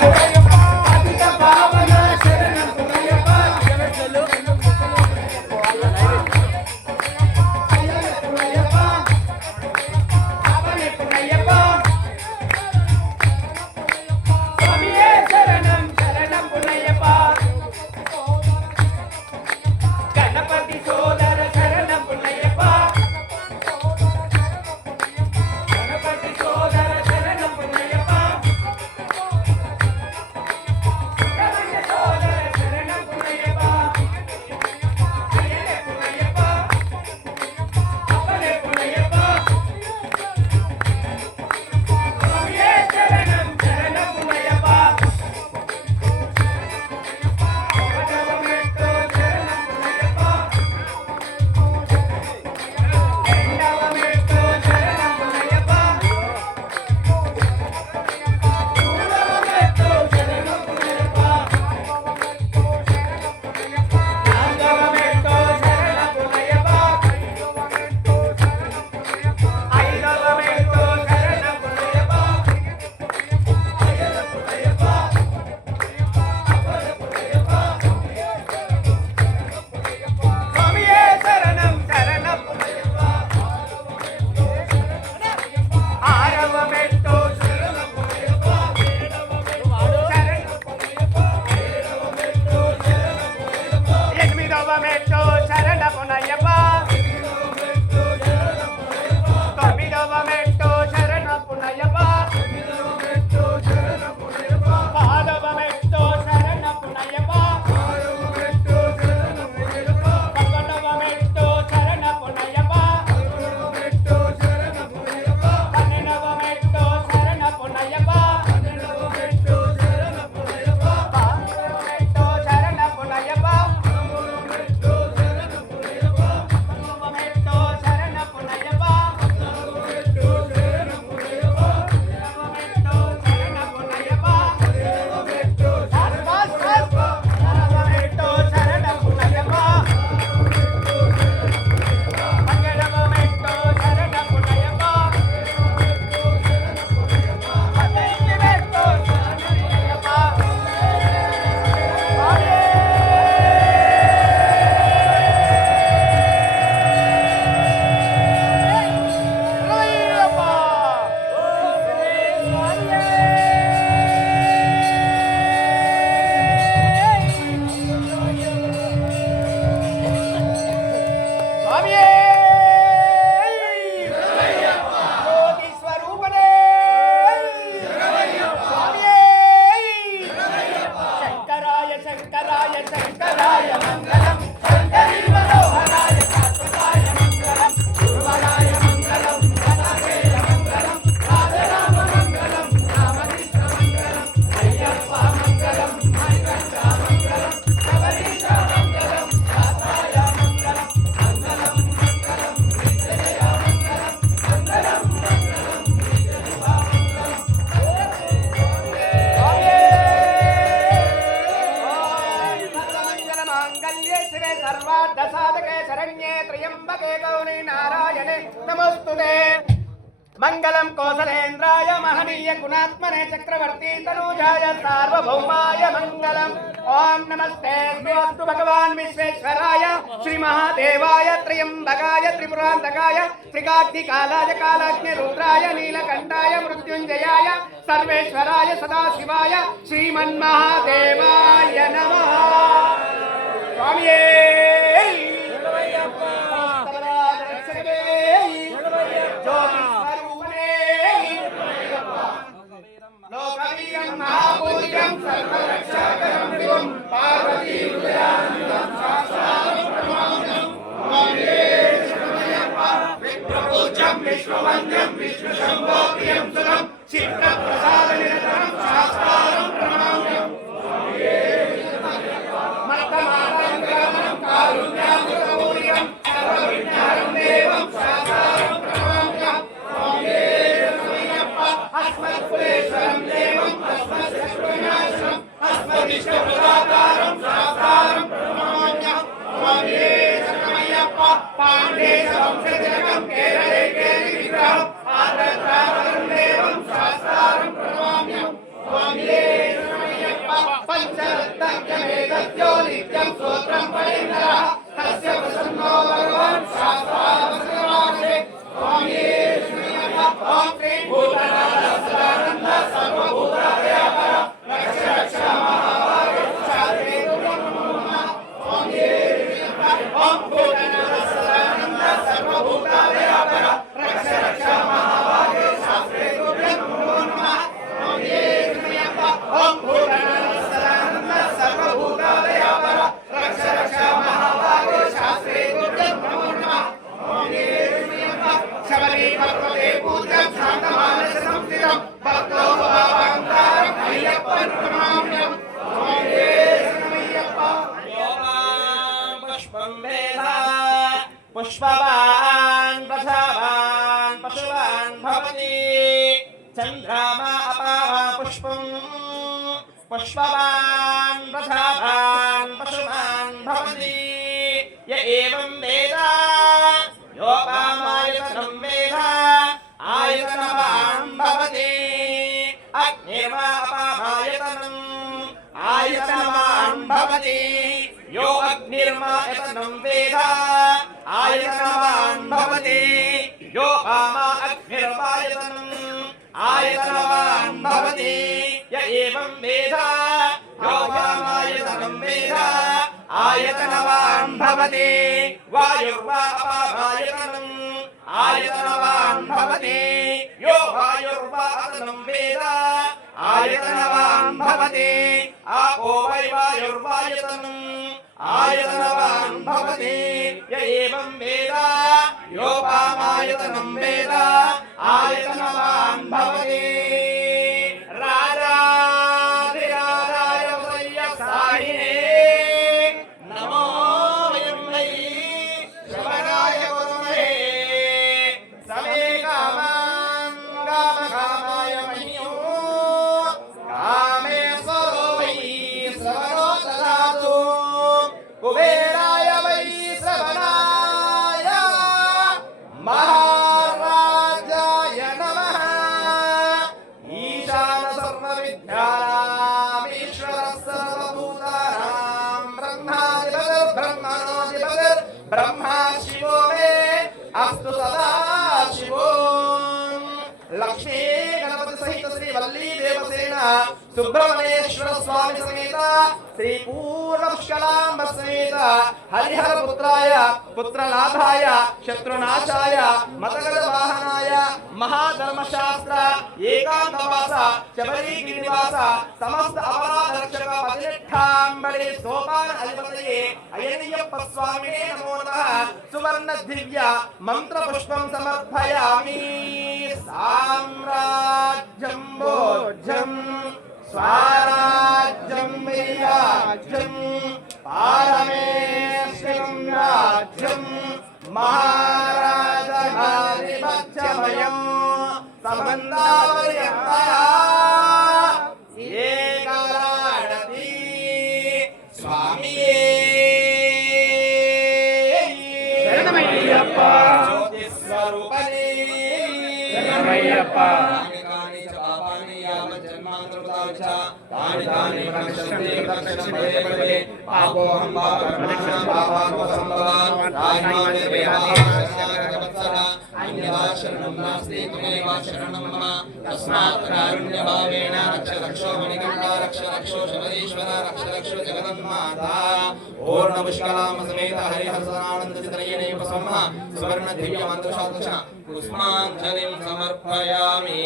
Thank you. Parliament त्र्यम्बके गौरी नारायणे नमोऽस्तु ते मङ्गलं कोसलेन्द्राय महनीय गुणात्मने चक्रवर्ती तनूजाय सार्वभौमाय मङ्गलम् ॐ नमस्ते अस्तु भगवान् विश्वेश्वराय श्रीमहादेवाय त्र्यम्बकाय त्रिपुरान्तकाय त्रिकाग्निकालाय कालाग्निरुद्राय नीलकण्ठाय मृत्युञ्जयाय सर्वेश्वराय सदाशिवाय श्रीमन्महादेवाय पुष्पवान् प्रथवान् पशुवान् भवति चन्द्रमा अपावा पुष्पम् पुष्पवान् प्रथवान् पशुवान् भवति य एवं वेद योपामायतनं वेद आयतनवान् भवति अग्निर्वा अपामायतनम् आयतनवान् भवति यो अग्निर्मायतनं वेद आयतनवान् भवति यो आमा अग्निर्वायतनम् आयतनवान् भवति य एवं वेद यो वामायतनं वेद आयतनवान् भवति वायुर्वा अपामायतनम् आयतनवान् भवति यो वायुर्वा अतनं वेद आयतनवान् भवति आपो वै वायुर्वायतनम् आयतनवान् भवति य एवं वेद योपामायतनं वेद आयतनवान् సుబ్రహ్మణ్యేశ్వర స్వామి సమేత శ్రీ పూర్ణపుష్కలాంబ సమేత హరిహర పుత్రాయ పుత్రనాథాయ శత్రునాశాయ మతగద వాహనాయ మహాధర్మశాస్త్ర ఏకాంతవాస శబరి గిరినివాస సమస్త అపరాధ రక్షక పదిలెట్టాంబలి సోపాన అధిపతయే అయనయ్యప్ప స్వామినే నమో. సువర్ణ దివ్య మంత్ర పుష్పం సామ్రాజ్యంబోధ్యం స్వరాజ్యం రాజ్యం పారమేశ్వరం రాజ్యం మహారాజాధిపత్యమయం పదే పాపోహం పాపకర్మణం నాస్తి త్వమేవ శరణం మమ. తస్మాత్ కారుణ్యభావేన రక్ష రక్షో మణికంఠ రక్ష రక్షో శబరీశ్వర రక్ష రక్షో జగన్మాత పూర్ణ పుష్కలామ సమేత హరిహర్సనానంద చిత్రయేణేవ సమ సువర్ణ దివ్య మంత్రశాస్త్ర పుష్పాంజలిం సమర్పయామి